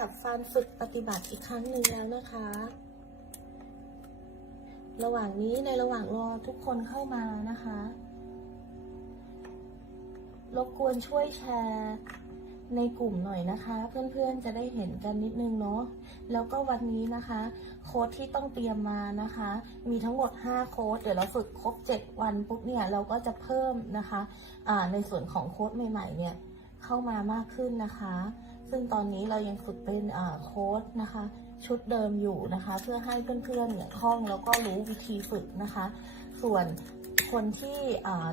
กับการฝึกปฏิบัติอีกครั้งหนึ่งแล้วนะคะ ระหว่างนี้ในระหว่างรอทุกคนเข้ามานะคะ รบกวนช่วยแชร์ในกลุ่มหน่อยนะคะ เพื่อนๆจะได้เห็นกันนิดนึงเนาะแล้วก็วันนี้นะคะ โค้ดที่ต้องเตรียมมานะคะ มีทั้งหมด 5 โค้ดเดี๋ยวเราฝึกครบ 7 วันปุ๊บเนี่ยเราก็จะเพิ่มนะคะในส่วนของโค้ดใหม่ๆเนี่ยเข้ามามากขึ้นนะคะ ซึ่งตอนนี้เรายังฝึกเป็นโค้ดนะคะ ชุดเดิมอยู่นะคะ เพื่อให้เพื่อนๆเนี่ยคล่องแล้วก็รู้วิธีฝึกนะคะ ส่วนคนที่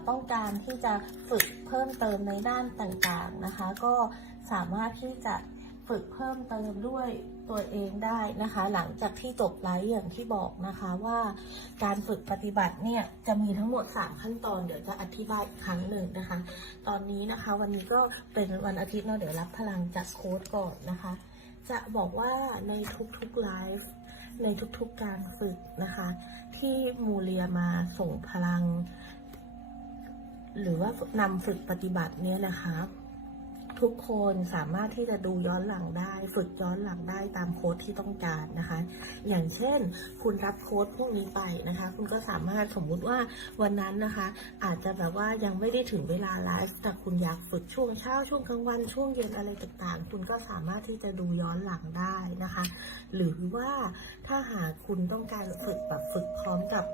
ต้องการที่จะฝึกเพิ่มเติมในด้านต่างๆนะคะ ก็สามารถที่จะ ฝึกเพิ่มเติมด้วยตัวเองได้นะคะ หลังจากที่จบไลฟ์อย่างที่บอกนะคะว่าการฝึกปฏิบัติเนี่ยจะมีทั้งหมด 3 ขั้นตอนเดี๋ยวจะอธิบายอีกครั้งหนึ่งนะคะ ตอนนี้นะคะวันนี้ก็เป็นวันอาทิตย์เนาะเดี๋ยวรับพลังจากโค้ดก่อนนะคะ จะบอกว่าในทุกๆไลฟ์ในทุกๆการฝึกนะคะ ที่มูเรียมาส่งพลัง หรือว่านำฝึกปฏิบัติเนี่ยนะคะ ทุกคนสามารถที่จะดูย้อนหลังได้ ฝึกย้อนหลังได้ตามโค้ดที่ต้องการนะคะ อย่างเช่น คุณรับโค้ดพวกนี้ไปนะคะ คุณก็สามารถสมมุติว่าวันนั้นนะคะ อาจจะแบบว่ายังไม่ได้ถึงเวลาไลฟ์แต่คุณอยากฝึกช่วงเช้าช่วงกลางวันช่วงเย็นอะไรต่างๆ คุณก็สามารถที่จะดูย้อนหลังได้นะคะ หรือว่าถ้าหากคุณต้องการฝึกแบบฝึกพร้อมกับ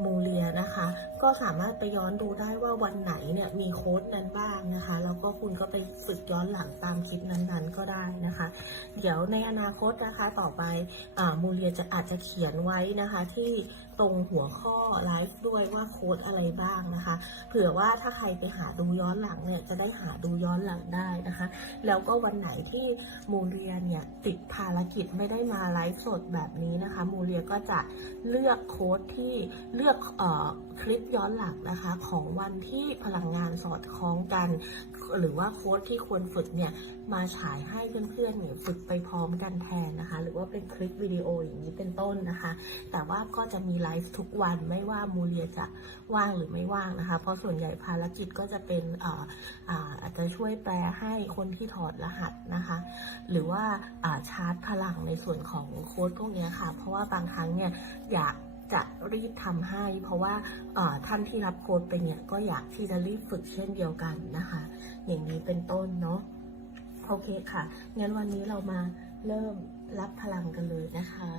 โมเลียนะคะ ก็สามารถไปย้อนดูได้ว่าวันไหนเนี่ยมีโค้ดนั้นบ้างนะคะ แล้วก็คุณก็ไปฝึกย้อนหลังตามคลิปนั้นๆก็ได้นะคะ เดี๋ยวในอนาคตนะคะต่อไปอมูเรียจะอาจจะเขียนไว้นะคะที่ตรงหัวข้อไลฟ์ด้วยว่าโค้ดอะไรบ้างนะคะ เผื่อว่าถ้าใครไปหาดูย้อนหลังเนี่ยจะได้หาดูย้อนหลังได้นะคะ แล้วก็วันไหนที่มูเรียเนี่ยติดภารกิจไม่ได้มาไลฟ์สดแบบนี้นะคะ มูเรียก็จะเลือกโค้ดที่เลือกเอ่อคลิปย้อนหลังนะคะ ของวันที่พลังงานสอดคล้องกัน หรือว่าโค้ดที่ควรฝึกเนี่ยมาฉายให้เพื่อนๆเนี่ยฝึกไปพร้อมกันแทนนะคะ หรือว่าเป็นคลิปวิดีโออย่างนี้เป็นต้นนะคะ แต่ว่าก็จะมีไลฟ์ทุกวันไม่ว่ามูเรียจะว่างหรือไม่ว่างนะคะ เพราะส่วนใหญ่ภารกิจก็จะเป็นอาอาจจะช่วยแปลให้คนที่ถอดรหัสนะคะ หรือว่าอาชาร์จพลังในส่วนของโค้ดพวกนี้ค่ะ เพราะว่าบางครั้งเนี่ยอยาก จะรีบทำให้ เพราะว่าท่านที่รับโค้ดไปเนี่ยก็อยากที่จะรีบฝึกเช่นเดียวกันนะคะ อย่างนี้เป็นต้นเนาะโอเคค่ะงั้นวันนี้เรามาเริ่มรับพลังกันเลยนะคะ